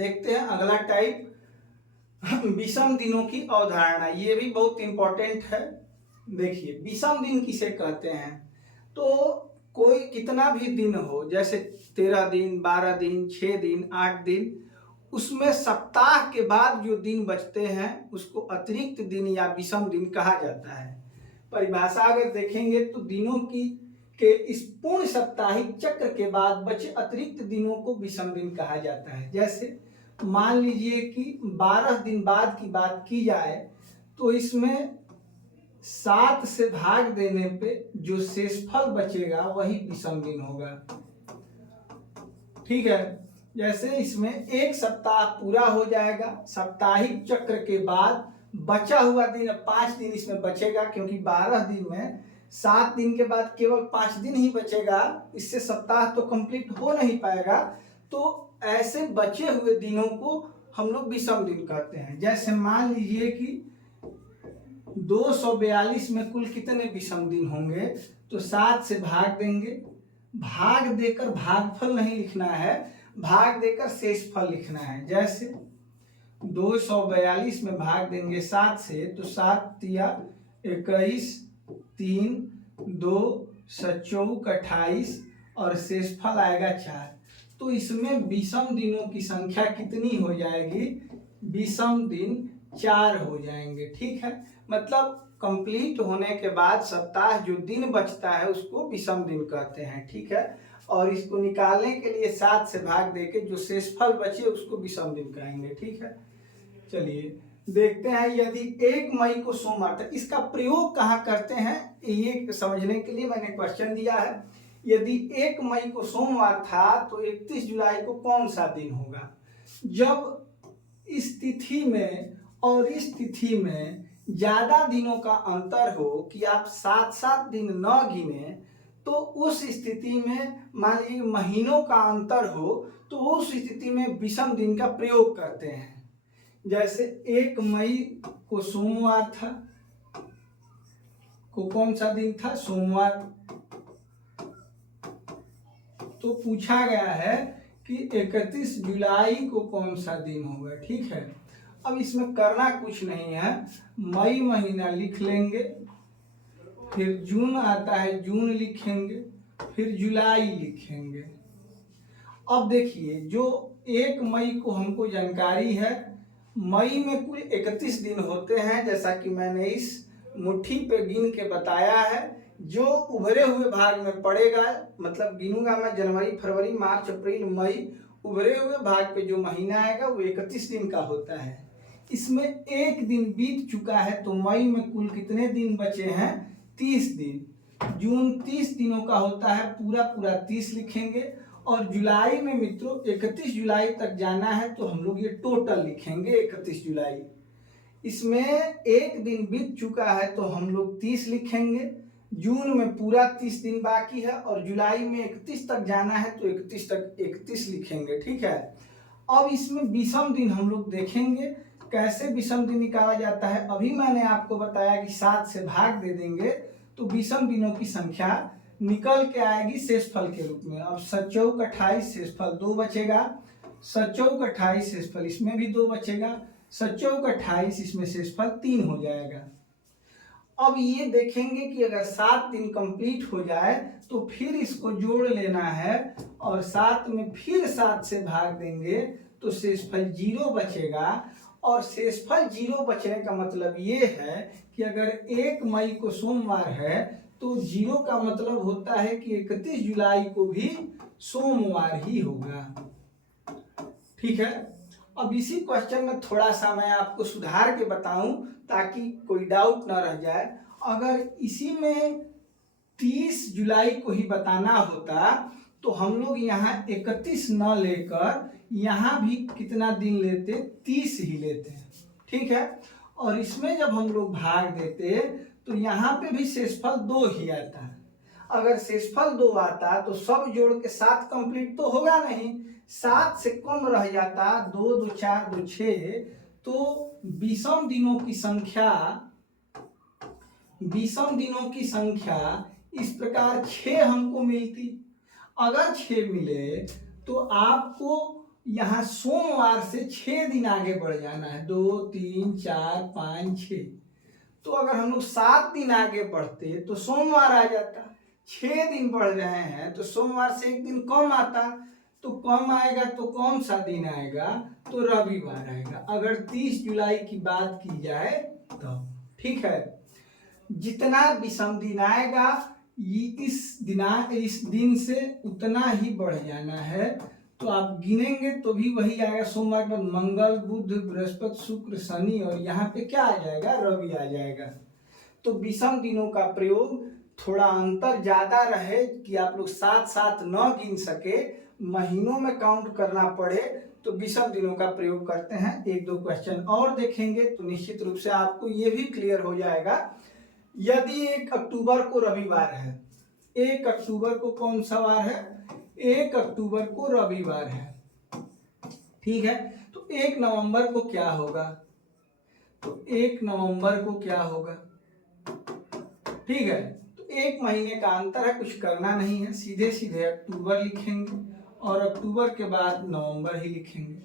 देखते हैं अगला टाइप, विषम दिनों की अवधारणा। ये भी बहुत इंपॉर्टेंट है। देखिए विषम दिन किसे कहते हैं, तो कोई कितना भी दिन हो, जैसे 13 दिन, 12 दिन, 6 दिन, 8 दिन, उसमें सप्ताह के बाद जो दिन बचते हैं उसको अतिरिक्त दिन या विषम दिन कहा जाता है। परिभाषा अगर देखेंगे तो दिनों की के इस पूर्ण साप्ताहिक चक्र के बाद बचे अतिरिक्त दिनों को विषम दिन कहा जाता है। जैसे मान लीजिए कि 12 दिन बाद की बात की जाए तो इसमें 7 से भाग देने पे जो शेषफल बचेगा वही विषम दिन होगा। ठीक है, जैसे इसमें एक सप्ताह पूरा हो जाएगा, साप्ताहिक चक्र के बाद बचा हुआ दिन 5 दिन इसमें बचेगा, क्योंकि 12 दिन में 7 दिन के बाद केवल 5 दिन ही बचेगा, इससे सप्ताह तो कंप्लीट हो नहीं पाएगा। तो ऐसे बचे हुए दिनों को हम लोग विषम दिन कहते हैं। जैसे मान लीजिए कि 242 में कुल कितने विषम दिन होंगे, तो 7 से भाग देंगे, भाग देकर भागफल नहीं लिखना है, भाग देकर शेषफल लिखना है। जैसे 242 में भाग देंगे 7 से, तो 7 तिया 21, 3 2 7 28 और शेषफल आएगा 4। तो इसमें विषम दिनों की संख्या कितनी हो जाएगी, विषम दिन 4 हो जाएंगे। ठीक है, मतलब कंप्लीट होने के बाद सप्ताह जो दिन बचता है उसको विषम दिन कहते हैं। ठीक है, और इसको निकालने के लिए 7 से भाग देके जो शेषफल बचे उसको विषम दिन कहेंगे। ठीक है, चलिए देखते हैं। यदि 1 मई को सोमवार था, इसका प्रयोग कहाँ करते हैं ये समझने के लिए मैंने क्वेश्चन दिया है। यदि 1 मई को सोमवार था तो 31 जुलाई को कौन सा दिन होगा। जब इस तिथि में और इस तिथि में ज्यादा दिनों का अंतर हो कि आप 7-7 दिन न गिने, तो उस स्थिति में मान लीजिए महीनों का अंतर हो तो उस स्थिति में विषम दिन का प्रयोग करते हैं। जैसे 1 मई को सोमवार था, को कौन सा दिन था, सोमवार। तो पूछा गया है कि 31 जुलाई को कौन सा दिन होगा। ठीक है, अब इसमें करना कुछ नहीं है, मई महीना लिख लेंगे, फिर जून आता है जून लिखेंगे, फिर जुलाई लिखेंगे। अब देखिए जो 1 मई को हमको जानकारी है, मई में कुल 31 दिन होते हैं, जैसा कि मैंने इस मुट्ठी पे गिन के बताया है। जो उभरे हुए भाग में पड़ेगा, मतलब गिनूंगा मैं जनवरी, फरवरी, मार्च, अप्रैल, मई, उभरे हुए भाग पे जो महीना आएगा वो 31 दिन का होता है। इसमें एक दिन बीत चुका है, तो मई में कुल कितने दिन बचे हैं, 30 दिन। जून 30 दिनों का होता है, पूरा पूरा 30 लिखेंगे। और जुलाई में मित्रों 31 जुलाई तक जाना है, तो हम लोग ये टोटल लिखेंगे 31 जुलाई। इसमें एक दिन बीत चुका है तो हम लोग 30 लिखेंगे। जून में पूरा 30 दिन बाकी है और जुलाई में 31 तक जाना है तो 31 तक 31 लिखेंगे। ठीक है, अब इसमें विषम दिन हम लोग देखेंगे कैसे विषम दिन निकाला जाता है। अभी मैंने आपको बताया कि 7 से भाग दे देंगे तो विषम दिनों की संख्या निकल के आएगी शेषफल के रूप में। अब 7 चौक 28, शेषफल 2 बचेगा, 7 चौक 28 शेषफल इसमें भी 2 बचेगा, 7 चौक 28 इसमें शेषफल 3 हो जाएगा। अब ये देखेंगे कि अगर 7 दिन कंप्लीट हो जाए तो फिर इसको जोड़ लेना है और 7 में फिर 7 से भाग देंगे तो शेषफल 0 बचेगा। और शेषफल 0 बचने का मतलब ये है कि अगर 1 मई को सोमवार है तो 0 का मतलब होता है कि 31 जुलाई को भी सोमवार ही होगा। ठीक है, अब इसी क्वेश्चन में थोड़ा सा मैं आपको सुधार के बताऊं ताकि कोई डाउट ना रह जाए। अगर इसी में 30 जुलाई को ही बताना होता तो हम लोग यहाँ 31 न लेकर यहाँ भी कितना दिन लेते, 30 ही लेते। ठीक है, और इसमें जब हम लोग भाग देते तो यहाँ पे भी शेषफल 2 ही आता है। अगर शेषफल 2 आता तो सब जोड़ के 7 कंप्लीट तो होगा नहीं, 7 से कम रह जाता, 2 2 4 2 6, तो विषम दिनों की संख्या इस प्रकार 6 हमको मिलती। अगर 6 मिले तो आपको यहाँ सोमवार से 6 दिन आगे बढ़ जाना है, 2 3 4 5 6। तो अगर हम लोग 7 दिन आगे बढ़ते तो सोमवार आ जाता, 6 दिन बढ़ रहे हैं तो सोमवार से एक दिन कम आता, तो कम आएगा तो कौन सा दिन आएगा, तो रविवार आएगा, अगर 30 जुलाई की बात की जाए तो। ठीक है, जितना विषम दिन आएगा इस दिन से उतना ही बढ़ जाना है। तो आप गिनेंगे तो भी वही आएगा, सोमवार के बाद मंगल बुध बृहस्पति शुक्र शनि, और यहाँ पे क्या आ जाएगा, रवि आ जाएगा। तो विषम दिनों का प्रयोग थोड़ा अंतर ज्यादा रहे कि आप लोग साथ साथ न गिन सके, महीनों में काउंट करना पड़े, तो विषम दिनों का प्रयोग करते हैं। एक दो क्वेश्चन और देखेंगे तो निश्चित रूप से आपको ये भी क्लियर हो जाएगा। यदि 1 अक्टूबर को रविवार है, 1 अक्टूबर को कौन सा वार है, 1 अक्टूबर को रविवार है, ठीक है, तो 1 नवंबर को क्या होगा, तो 1 नवंबर को क्या होगा, ठीक है। तो 1 महीने का अंतर है, कुछ करना नहीं है, सीधे सीधे अक्टूबर लिखेंगे और अक्टूबर के बाद नवंबर ही लिखेंगे।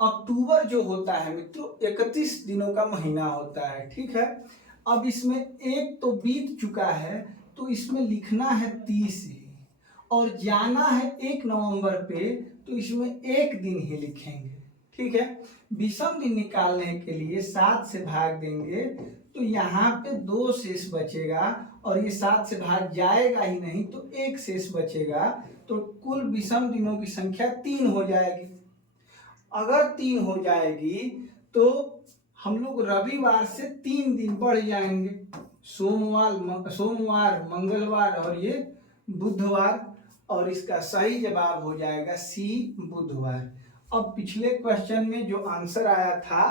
अक्टूबर जो होता है मित्रों 31 दिनों का महीना होता है, ठीक है। अब इसमें एक तो बीत चुका है तो इसमें लिखना है 30 ही, और जाना है 1 नवंबर पे, तो इसमें एक दिन ही लिखेंगे, ठीक है। विषम दिन निकालने के लिए 7 से भाग देंगे तो यहाँ पे 2 शेष बचेगा, और ये 7 से भाग जाएगा ही नहीं तो 1 शेष बचेगा, तो कुल विषम दिनों की संख्या 3 हो जाएगी। अगर 3 हो जाएगी तो हम लोग रविवार से 3 दिन बढ़ जाएंगे, सोमवार मंगलवार और ये बुधवार, और इसका सही जवाब हो जाएगा सी बुधवार। अब पिछले क्वेश्चन में जो आंसर आया था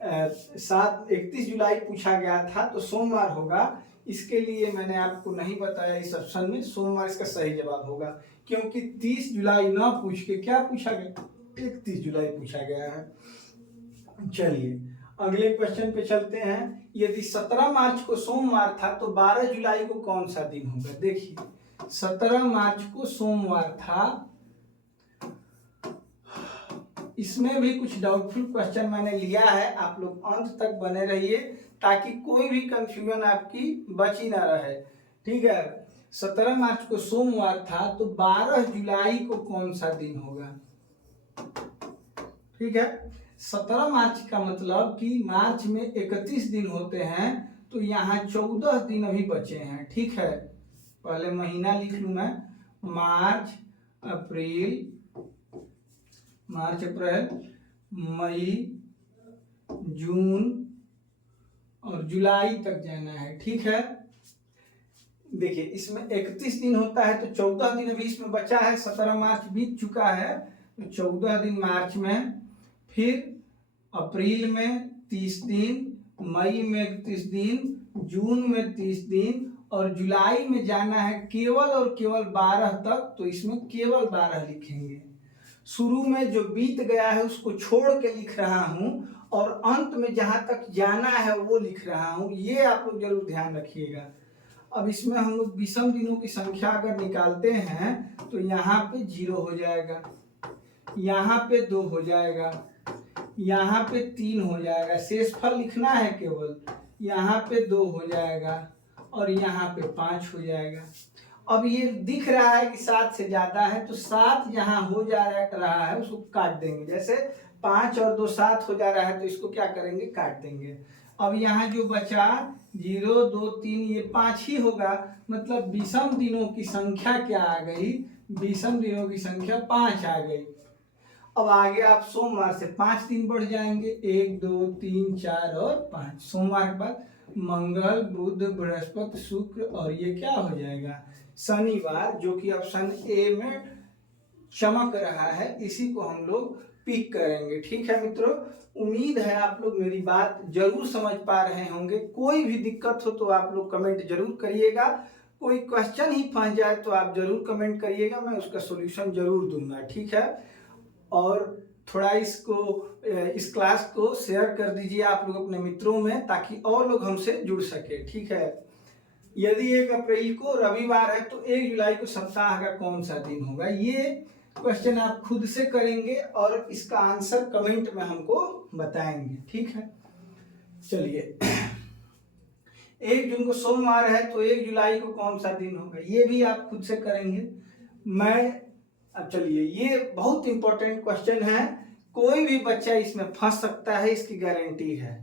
31 जुलाई पूछा गया था तो सोमवार होगा, इसके लिए मैंने आपको नहीं बताया इस ऑप्शन में, सोमवार इसका सही जवाब होगा, क्योंकि 30 जुलाई ना पूछ के क्या पूछा गया, 31 जुलाई पूछा गया है। चलिए अगले क्वेश्चन पे चलते हैं। यदि 17 मार्च को सोमवार था तो 12 जुलाई को कौन सा दिन होगा। देखिए 17 मार्च को सोमवार था, इसमें भी कुछ डाउटफुल क्वेश्चन मैंने लिया है, आप लोग अंत तक बने रहिए ताकि कोई भी कंफ्यूजन आपकी बची ना रहे, ठीक है। 17 मार्च को सोमवार था तो 12 जुलाई को कौन सा दिन होगा, ठीक है। 17 मार्च का मतलब कि मार्च में 31 दिन होते हैं, तो यहाँ 14 दिन अभी बचे हैं, ठीक है। पहले महीना लिख लूँ मैं, मार्च अप्रैल मई जून और जुलाई तक जाना है, ठीक है। देखिए इसमें 31 दिन होता है तो 14 दिन अभी इसमें बचा है, 17 मार्च बीत चुका है तो 14 दिन मार्च में, फिर अप्रैल में 30 दिन, मई में 31 दिन, जून में 30 दिन, और जुलाई में जाना है केवल और केवल 12 तक, तो इसमें केवल 12 लिखेंगे। शुरू में जो बीत गया है उसको छोड़ के लिख रहा हूं, और अंत में जहां तक जाना है वो लिख रहा हूं, ये आप लोग जरूर ध्यान रखिएगा। अब इसमें हम लोग विषम दिनों की संख्या अगर निकालते हैं तो यहाँ पे 0 हो जाएगा, यहाँ पे 2 हो जाएगा, यहाँ पे 3 हो जाएगा, शेषफल लिखना है केवल, यहाँ पे 2 हो जाएगा और यहाँ पे 5 हो जाएगा। अब ये दिख रहा है कि 7 से ज्यादा है, तो 7 जहां हो जा रहा है उसको काट देंगे, जैसे 5 और 2 7 हो जा रहा है तो इसको क्या करेंगे, काट देंगे। अब यहाँ जो बचा 0 2 3 ये 5 ही होगा, मतलब विषम दिनों की संख्या क्या आ गई, विषम दिनों की संख्या 5 आ गई। अब आगे आप सोमवार से 5 दिन बढ़ जाएंगे, 1 2 3 4 और 5। सोमवार के बाद मंगल बुध बृहस्पति शुक्र और ये क्या हो जाएगा, शनिवार, जो कि ऑप्शन ए में चमक रहा है, इसी को हम लोग पिक करेंगे, ठीक है मित्रों। उम्मीद है आप लोग मेरी बात जरूर समझ पा रहे होंगे। कोई भी दिक्कत हो तो आप लोग कमेंट जरूर करिएगा, कोई क्वेश्चन ही फंस जाए तो आप जरूर कमेंट करिएगा, मैं उसका सॉल्यूशन जरूर दूंगा, ठीक है। और थोड़ा इस क्लास को शेयर कर दीजिए आप लोग अपने मित्रों में, ताकि और लोग हमसे जुड़ सके, ठीक है। यदि 1 अप्रैल को रविवार है तो 1 जुलाई को सप्ताह का कौन सा दिन होगा, ये क्वेश्चन आप खुद से करेंगे और इसका आंसर कमेंट में हमको बताएंगे, ठीक है। चलिए 1 जून को सोमवार है तो 1 जुलाई को कौन सा दिन होगा, ये भी आप खुद से करेंगे। अब चलिए, ये बहुत इंपॉर्टेंट क्वेश्चन है, कोई भी बच्चा इसमें फंस सकता है, इसकी गारंटी है।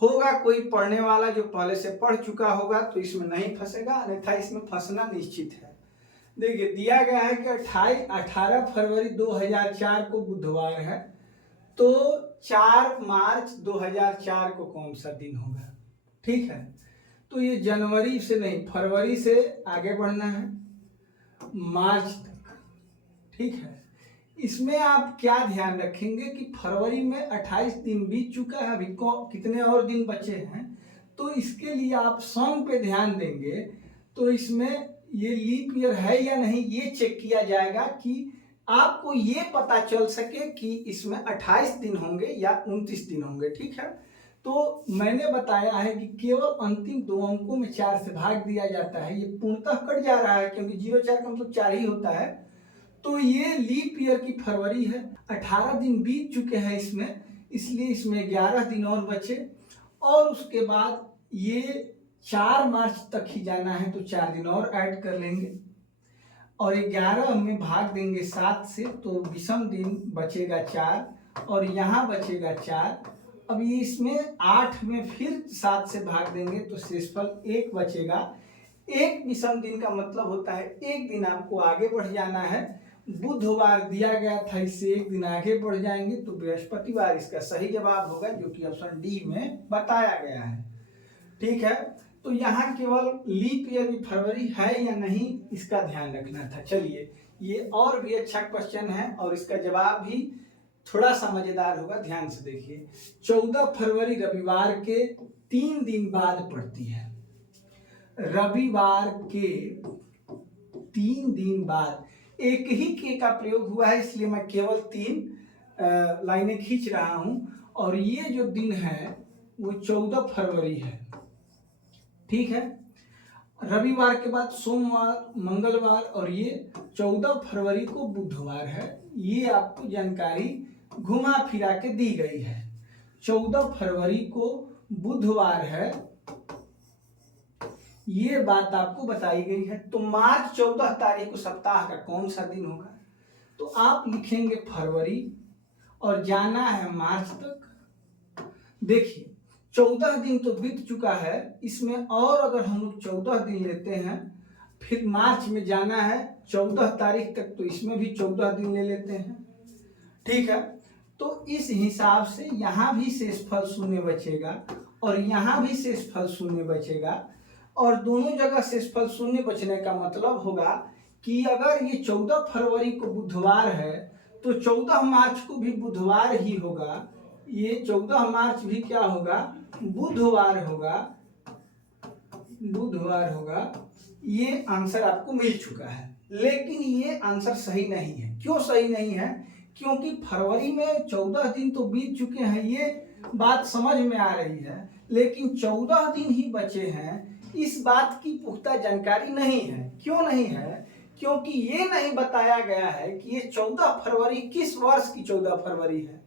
होगा कोई पढ़ने वाला जो पहले से पढ़ चुका होगा तो इसमें नहीं फंसेगा, अन्यथा इसमें फंसना निश्चित है। देखिए दिया गया है कि 18 फरवरी 2004 को बुधवार है, तो 4 मार्च 2004 को कौन सा दिन होगा, ठीक है। तो ये जनवरी से नहीं, फरवरी से आगे बढ़ना है मार्च तक, ठीक है। इसमें आप क्या ध्यान रखेंगे कि फरवरी में 28 दिन बीत चुका है, अभी कितने और दिन बचे हैं, तो इसके लिए आप सन पे ध्यान देंगे। तो इसमें ये लीप ईयर है या नहीं ये चेक किया जाएगा कि आपको ये पता चल सके कि इसमें 28 दिन होंगे या 29 दिन होंगे, ठीक है। तो मैंने बताया है कि केवल अंतिम 2 अंकों में 4 से भाग दिया जाता है, ये पूर्णतः कट जा रहा है क्योंकि 0-4 का मतलब 4 ही होता है। तो ये लीप ईयर की फरवरी है, 18 दिन बीत चुके हैं इसमें, इसलिए इसमें 11 दिन और बचे, और उसके बाद ये 4 मार्च तक ही जाना है तो 4 दिन और ऐड कर लेंगे, और 11 में भाग देंगे 7 से तो विषम दिन बचेगा 4, और यहाँ बचेगा 4। अब ये इसमें 8 में फिर 7 से भाग देंगे तो शेषफल 1 बचेगा। 1 विषम दिन का मतलब होता है 1 दिन आपको आगे बढ़ जाना है। बुधवार दिया गया था, इससे 1 दिन आगे बढ़ जाएंगे तो बृहस्पतिवार इसका सही जवाब होगा, जो कि ऑप्शन डी में बताया गया है, ठीक है। तो यहाँ केवल लीप ईयर की फरवरी है या नहीं इसका ध्यान रखना था। चलिए ये और भी अच्छा क्वेश्चन है और इसका जवाब भी थोड़ा सा मजेदार होगा, ध्यान से देखिए। 14 फरवरी रविवार के 3 दिन बाद पड़ती है, रविवार के 3 दिन बाद, एक ही के का प्रयोग हुआ है इसलिए मैं केवल 3 लाइनें खींच रहा हूं, और ये जो दिन है वो 14 फरवरी है, ठीक है। रविवार के बाद सोमवार, मंगलवार, और ये 14 फरवरी को बुधवार है। ये आपको जानकारी घुमा फिरा के दी गई है। 14 फरवरी को बुधवार है, ये बात आपको बताई गई है। तो मार्च 14 तारीख को सप्ताह का कौन सा दिन होगा, तो आप लिखेंगे फरवरी और जाना है मार्च तक। देखिए 14 दिन तो बीत चुका है, इसमें और अगर हम लोग 14 दिन लेते हैं, फिर मार्च में जाना है 14 तारीख तक, तो इसमें भी 14 दिन ले लेते हैं, ठीक है। तो इस हिसाब से यहाँ भी शेषफल 0 बचेगा और यहाँ भी शेषफल 0 बचेगा, और दोनों जगह शेषफल 0 बचने का मतलब होगा कि अगर ये 14 फरवरी को बुधवार है तो 14 मार्च को भी बुधवार ही होगा, ये 14 मार्च भी क्या होगा, बुधवार होगा, बुधवार होगा। ये आंसर आपको मिल चुका है, लेकिन ये आंसर सही नहीं है। क्यों सही नहीं है, क्योंकि फरवरी में 14 दिन तो बीत चुके हैं, ये बात समझ में आ रही है, लेकिन 14 दिन ही बचे हैं, इस बात की पुख्ता जानकारी नहीं है। क्यों नहीं है, क्योंकि ये नहीं बताया गया है कि ये 14 फरवरी किस वर्ष की 14 फरवरी है,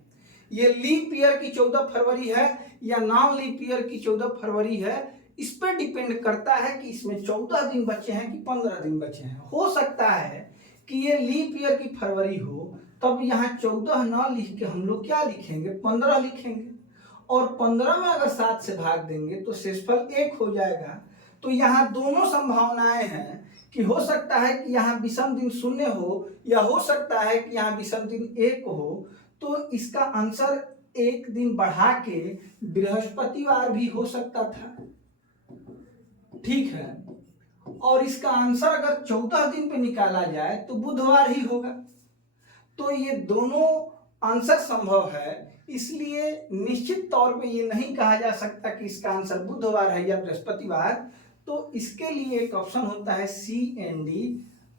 ये लीप ईयर की 14 फरवरी है या नॉन लीप ईयर की 14 फरवरी है। इस पर डिपेंड करता है कि इसमें 14 दिन बचे हैं कि 15 दिन बचे हैं। हो सकता है कि ये लीप ईयर की फरवरी हो, तब यहाँ 14 ना लिख के हम लोग क्या लिखेंगे, 15 लिखेंगे, और 15 में अगर 7 से भाग देंगे तो शेषफल 1 हो जाएगा। तो यहाँ दोनों संभावनाएं हैं कि हो सकता है कि यहाँ विषम दिन 0 हो, या हो सकता है कि यहाँ विषम दिन 1 हो। तो इसका आंसर 1 दिन बढ़ा के बृहस्पतिवार भी हो सकता था, ठीक है। और इसका आंसर अगर 14 दिन पे निकाला जाए तो बुधवार ही होगा। तो ये दोनों आंसर संभव है, इसलिए निश्चित तौर पे ये नहीं कहा जा सकता कि इसका आंसर बुधवार है या बृहस्पतिवार। तो इसके लिए एक ऑप्शन होता है C and D,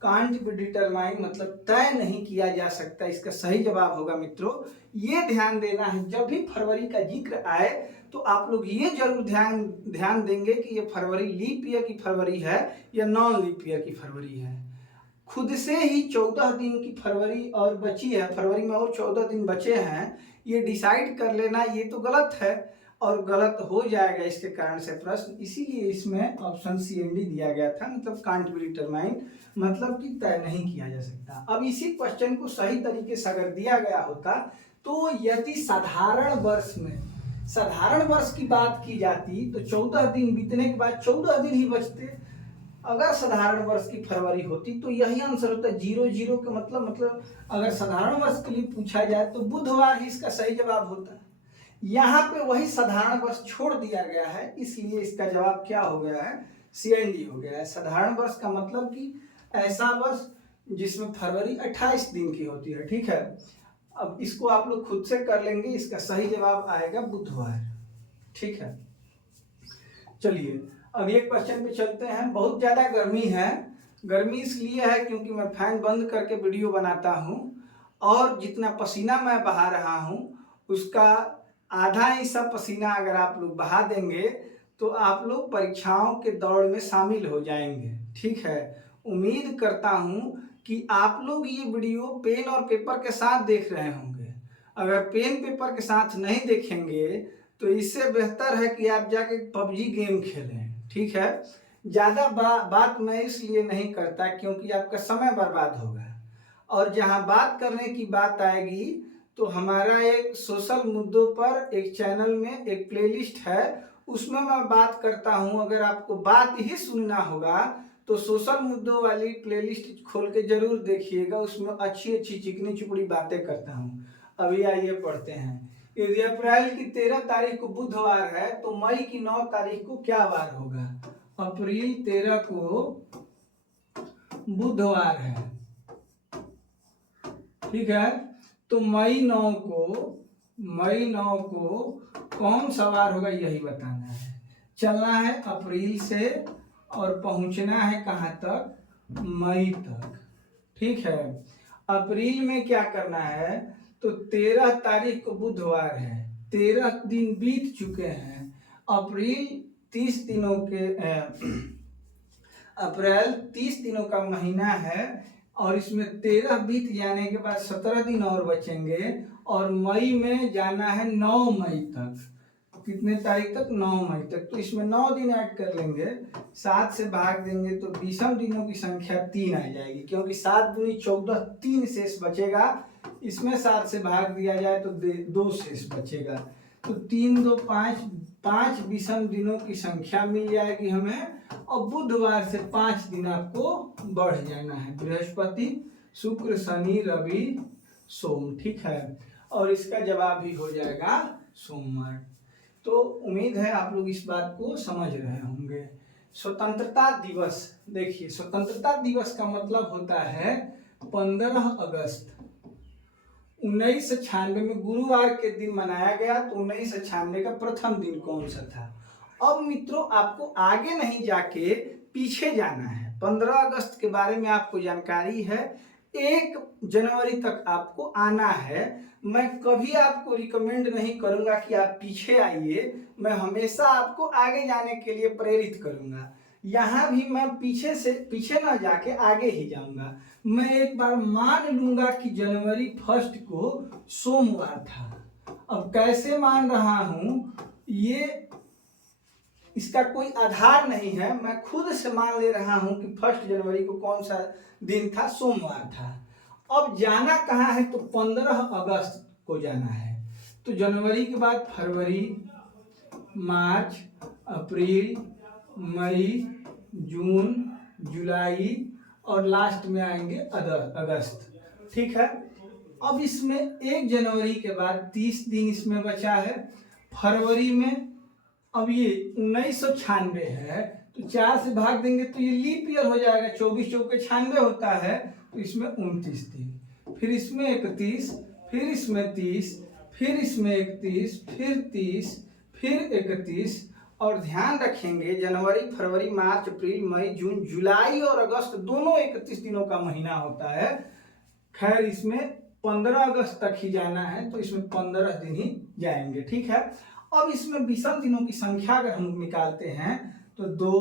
can't be determine, मतलब तय नहीं किया जा सकता। इसका सही जवाब होगा मित्रों, ये ध्यान देना है, जब भी फरवरी का जिक्र आए तो आप लोग ये जरूर ध्यान देंगे कि ये फरवरी लीप ईयर की फरवरी है या नॉन लीप ईयर की फरवरी है। खुद से ही 14 दिन की फरवरी और बची है, फरवरी में और 14 दिन बचे हैं, ये डिसाइड कर लेना ये तो गलत है और गलत हो जाएगा इसके कारण से प्रश्न। इसीलिए इसमें ऑप्शन सी एंड डी दिया गया था, मतलब कांट बी डिटरमाइंड, मतलब कि तय नहीं किया जा सकता। अब इसी क्वेश्चन को सही तरीके से अगर दिया गया होता तो यदि साधारण वर्ष की बात की जाती तो 14 दिन बीतने के बाद 14 दिन ही बचते। अगर साधारण वर्ष की फरवरी होती तो यही आंसर होता है 00 का मतलब अगर साधारण वर्ष के लिए पूछा जाए तो बुधवार ही इसका सही जवाब होता है। यहाँ पे वही साधारण वर्ष छोड़ दिया गया है, इसलिए इसका जवाब क्या हो गया है, CND हो गया है। साधारण वर्ष का मतलब कि ऐसा वर्ष जिसमें फरवरी 28 दिन की होती है, ठीक है। अब इसको आप लोग खुद से कर लेंगे, इसका सही जवाब आएगा बुधवार, ठीक है। चलिए अगले क्वेश्चन पे चलते हैं। बहुत ज़्यादा गर्मी है, गर्मी इसलिए है क्योंकि मैं फैन बंद करके वीडियो बनाता हूँ और जितना पसीना मैं बहा रहा हूँ उसका आधा हिस्सा पसीना अगर आप लोग बहा देंगे तो आप लोग परीक्षाओं के दौड़ में शामिल हो जाएंगे, ठीक है। उम्मीद करता हूँ कि आप लोग ये वीडियो पेन और पेपर के साथ देख रहे होंगे। अगर पेन पेपर के साथ नहीं देखेंगे तो इससे बेहतर है कि आप जाके PUBG गेम खेलें, ठीक है। ज़्यादा बात मैं इसलिए नहीं करता क्योंकि आपका समय बर्बाद होगा, और जहाँ बात करने की बात आएगी तो हमारा एक सोशल मुद्दों पर एक चैनल में एक प्लेलिस्ट है, उसमें मैं बात करता हूँ। अगर आपको बात ही सुनना होगा तो सोशल मुद्दों वाली प्लेलिस्ट खोल के जरूर देखिएगा, उसमें अच्छी अच्छी चिकनी चुपड़ी बातें करता हूँ। अभी आइए पढ़ते हैं। यदि अप्रैल की 13 तारीख को बुधवार है तो मई की 9 तारीख को क्या वार होगा। अप्रैल 13 को बुधवार है, ठीक है। तो मई 9 को कौन सा वार होगा यही बताना है। चलना है अप्रैल से और पहुंचना है कहाँ तक, मई तक, ठीक है। अप्रैल में क्या करना है तो 13 तारीख को बुधवार है, 13 दिन बीत चुके हैं। अप्रैल 30 दिनों के अप्रैल 30 दिनों का महीना है और इसमें 13 बीत जाने के बाद 17 दिन और बचेंगे और मई में जाना है 9 मई तक। कितने तारीख तक, 9 मई तक। तो इसमें 9 दिन ऐड कर लेंगे, 7 से भाग देंगे तो 20 दिनों की संख्या 3 आ जाएगी, क्योंकि 7 दूनी 14, 3 शेष बचेगा। इसमें 7 से भाग दिया जाए तो 2 शेष बचेगा, तो 3 2 5 20 दिनों की संख्या मिल जाएगी हमें। और बुधवार से 5 दिन आपको बढ़ जाना है, बृहस्पति शुक्र शनि रवि सोम, ठीक है। और इसका जवाब भी हो जाएगा सोमवार। तो उम्मीद है आप लोग इस बात को समझ रहे होंगे। स्वतंत्रता दिवस, देखिए स्वतंत्रता दिवस का मतलब होता है 15 अगस्त 1996 में गुरुवार के दिन मनाया गया। तो 1996 का प्रथम दिन कौन सा था। अब मित्रों आपको आगे नहीं जाके पीछे जाना है। 15 अगस्त के बारे में आपको जानकारी है, 1 जनवरी तक आपको आना है। मैं कभी आपको रिकमेंड नहीं करूंगा कि आप पीछे आइए, मैं हमेशा आपको आगे जाने के लिए प्रेरित करूंगा। यहाँ भी मैं पीछे ना जाके आगे ही जाऊंगा। मैं एक बार मान लूंगा कि जनवरी 1 को सोमवार था। अब कैसे मान रहा हूं ये इसका कोई आधार नहीं है, मैं खुद से मान ले रहा हूं कि 1 जनवरी को कौन सा दिन था, सोमवार था। अब जाना कहाँ है तो 15 अगस्त को जाना है। तो जनवरी के बाद फरवरी, मार्च, अप्रैल, मई, जून, जुलाई और लास्ट में आएंगे अगस्त, ठीक है। अब इसमें 1 जनवरी के बाद 30 दिन इसमें बचा है। फरवरी में अब ये 1996 है तो 4 से भाग देंगे तो ये लीप ईयर हो जाएगा, 24 चौके 96 होता है, तो इसमें 29 दिन, फिर इसमें 31, फिर इसमें 30, फिर इसमें 31, फिर 30, फिर 31। और ध्यान रखेंगे जनवरी फरवरी मार्च अप्रैल मई जून जुलाई और अगस्त दोनों 31 दिनों का महीना होता है। खैर इसमें 15 अगस्त तक ही जाना है तो इसमें 15 दिन ही जाएंगे, ठीक है। अब इसमें 20 दिनों की संख्या अगर हम निकालते हैं तो 2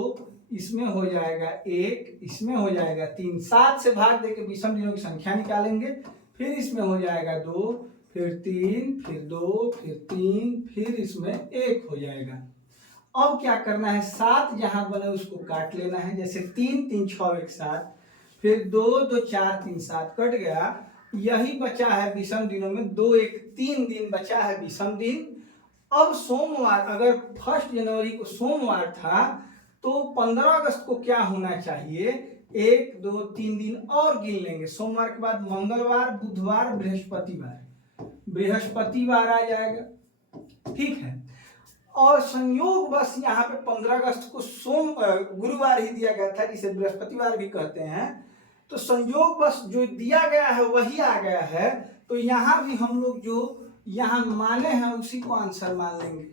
इसमें हो जाएगा 1, इसमें हो जाएगा 3, 7 से भाग देके विषम दिनों की संख्या निकालेंगे, फिर इसमें हो जाएगा 2, फिर 3, फिर 2, फिर 3, फिर इसमें 1 हो जाएगा। अब क्या करना है, 7 जहां बने उसको काट लेना है, जैसे 3 3 6 1 7, फिर 2 2 4 3 7 कट गया। यही बचा है विषम दिनों में 2 1 3 दिन बचा है विषम दिन। अब सोमवार, अगर 1 जनवरी को सोमवार था तो 15 अगस्त को क्या होना चाहिए, 1 2 3 दिन और गिन लेंगे। सोमवार के बाद मंगलवार, बुधवार, बृहस्पतिवार आ जाएगा। ठीक है, और संयोग बस यहाँ पे 15 अगस्त को गुरुवार ही दिया गया था, जिसे बृहस्पतिवार भी कहते हैं। तो संयोग बस जो दिया गया है वही आ गया है, तो यहाँ भी हम लोग जो यहाँ माने हैं उसी को आंसर मान लेंगे।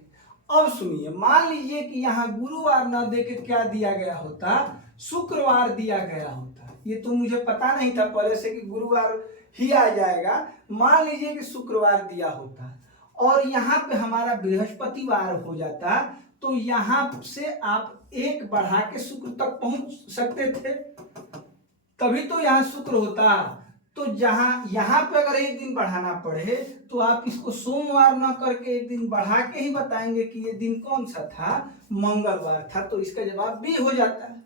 अब सुनिए, मान लीजिए कि यहाँ गुरुवार न देके क्या दिया गया होता, शुक्रवार दिया गया होता। ये तो मुझे पता नहीं था पहले से कि गुरुवार ही आ जाएगा। मान लीजिए कि शुक्रवार दिया होता और यहाँ पे हमारा बृहस्पतिवार हो जाता, तो यहाँ से आप 1 बढ़ा के शुक्र तक पहुंच सकते थे, तभी तो यहाँ शुक्र होता। तो जहां यहाँ पे अगर 1 दिन बढ़ाना पड़े तो आप इसको सोमवार न करके 1 दिन बढ़ा के ही बताएंगे कि ये दिन कौन सा था, मंगलवार था, तो इसका जवाब बी हो जाता है।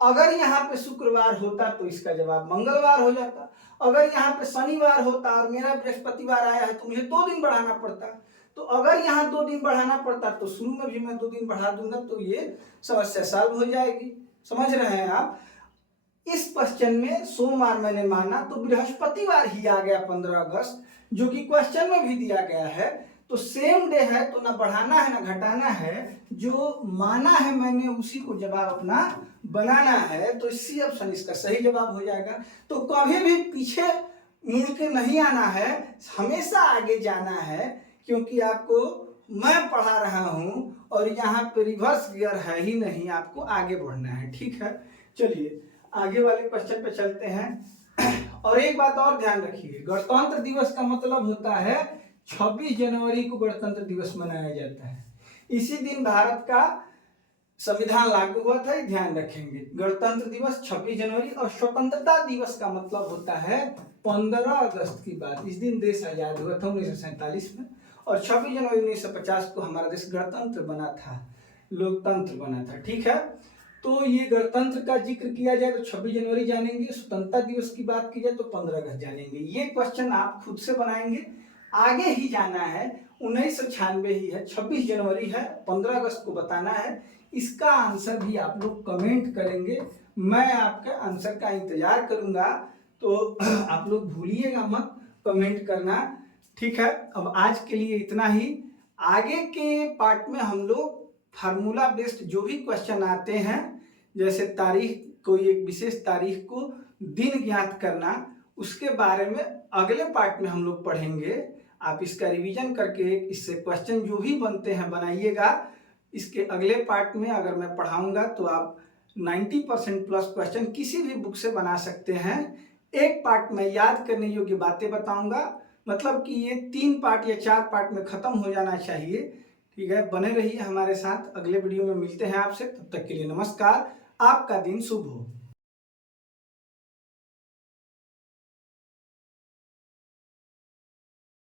अगर यहाँ पे शुक्रवार होता तो इसका जवाब मंगलवार हो जाता। अगर यहाँ पे शनिवार होता और मेरा बृहस्पतिवार आया है तो मुझे 2 दिन बढ़ाना पड़ता। तो अगर यहाँ 2 दिन बढ़ाना पड़ता तो शुरू में भी मैं 2 दिन बढ़ा दूंगा, तो ये समस्या सॉल्व हो जाएगी। समझ रहे हैं आप। इस क्वेश्चन में सोमवार मैंने माना तो बृहस्पतिवार ही आ गया 15 अगस्त, जो कि क्वेश्चन में भी दिया गया है। तो सेम डे है तो ना बढ़ाना है ना घटाना है, जो माना है मैंने उसी को जवाब अपना बनाना है। तो सी ऑप्शन इसका सही जवाब हो जाएगा। तो कभी भी पीछे मुड़ के नहीं आना है, हमेशा आगे जाना है, क्योंकि आपको मैं पढ़ा रहा हूं और यहाँ पे रिवर्स गियर है ही नहीं, आपको आगे बढ़ना है। ठीक है, चलिए आगे वाले क्वेश्चन पे चलते हैं। और एक बात और ध्यान रखिए, गणतंत्र दिवस का मतलब होता है 26 जनवरी को गणतंत्र दिवस मनाया जाता है। इसी दिन भारत का संविधान लागू हुआ था, ध्यान रखेंगे। गणतंत्र दिवस 26 जनवरी, और स्वतंत्रता दिवस का मतलब होता है 15 अगस्त की बात। इस दिन देश आजाद हुआ था 1947 में, और 26 जनवरी 1950 को हमारा देश गणतंत्र बना था, लोकतंत्र बना था। ठीक है, तो ये गणतंत्र का जिक्र किया जाए तो 26 जनवरी जानेंगे, स्वतंत्रता दिवस की बात की जाए तो 15 अगस्त जानेंगे। ये क्वेश्चन आप खुद से बनाएंगे, आगे ही जाना है। 1996 ही है, 26 जनवरी है, 15 अगस्त को बताना है। इसका आंसर भी आप लोग कमेंट करेंगे, मैं आपका आंसर का इंतजार करूंगा। तो आप लोग भूलिएगा मत कमेंट करना। ठीक है, अब आज के लिए इतना ही। आगे के पार्ट में हम लोग फार्मूला बेस्ड जो भी क्वेश्चन आते हैं, जैसे तारीख, कोई एक विशेष तारीख को दिन ज्ञात करना, उसके बारे में अगले पार्ट में हम लोग पढ़ेंगे। आप इसका रिवीजन करके इससे क्वेश्चन जो भी बनते हैं बनाइएगा। इसके अगले पार्ट में अगर मैं पढ़ाऊंगा तो आप 90% प्लस क्वेश्चन किसी भी बुक से बना सकते हैं। एक पार्ट में याद करने योग्य बातें बताऊंगा, मतलब कि ये 3 पार्ट या 4 पार्ट में खत्म हो जाना चाहिए। ठीक है, बने रहिए हमारे साथ, अगले वीडियो में मिलते हैं आपसे। तब तक के लिए नमस्कार, आपका दिन शुभ हो।